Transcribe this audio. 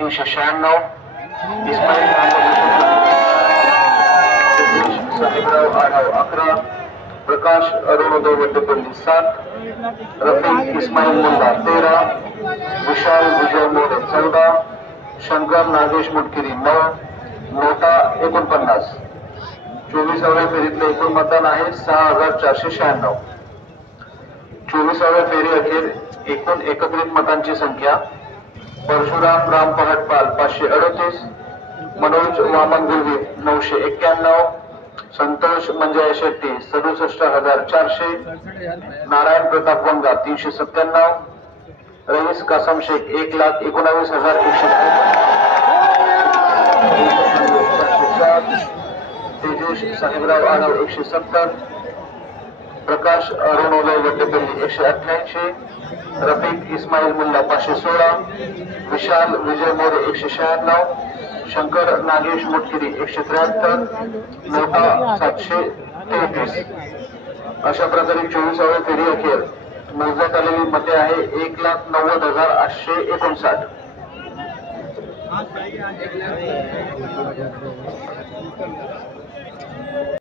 396 इस्माईल साहेबराव आढाव 11 प्रकाश अरुणोदय वड्डेपल्ली 7 रफीक इस्माईल मुल्ला 13 विशाल विजय मोरे 14 शंकर नागेश मुटकिरी 9 नोटा 49 24व्या फेरीतले एकूण मतदान आहे 6496. 24व्या फेरी अखेर एकूण एकत्रित मतांची संख्या परशुराम राम पहटपाल 538 मनोज वामन गुलवी 991 संतोष मंजय शेट्टी 67400 नारायण प्रताप वंगा 397 रईस कासम शेख 1,19,104 तेजेश साहेबराव आढाव 170 प्रकाश अरुणोदय वड्डेपल्ली 188 रफीक इस्माईल मुल्ला 516 विशाल विजय मोरे 196 शंकर नागेश मुटकिरी 173 नोटा 733. अशा प्रकारे 24व्या फेरी अखेर मोजण्यात आलेली मते आहे 1,90,859.